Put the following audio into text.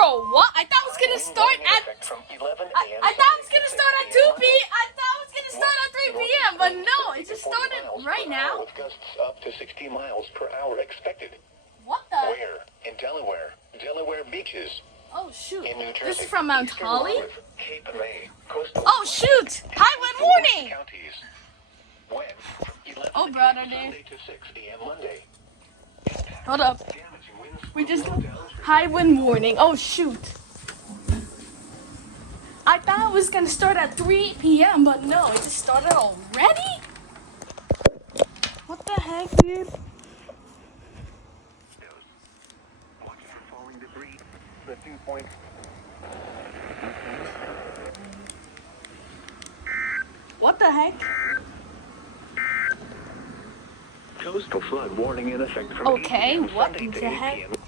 Bro, what? I thought it was gonna start at. I thought it was gonna start at 2 p. I thought it was gonna start at 3 p.m. But no, it just started right now. With gusts up to 60 miles per hour expected. What the? Where? In Delaware. Delaware beaches. Oh shoot! In New Jersey. This is from Mount Eastern Holly. Rhode, Cape May, coastal Oh shoot! Highwind warning! counties. When? 11 Oh brother, Sunday to 6 p.m. Monday. hold up. Damaging winds We just blow down highwind warning. Oh shoot! I thought it was gonna start at 3 p.m. but no, it just started already. What the heck, dude? Watch for falling debris. Lifting points. What the heck? Coastal flood warning in effect from Okay, 8 p.m. what Sunday to the 8 heck? p.m.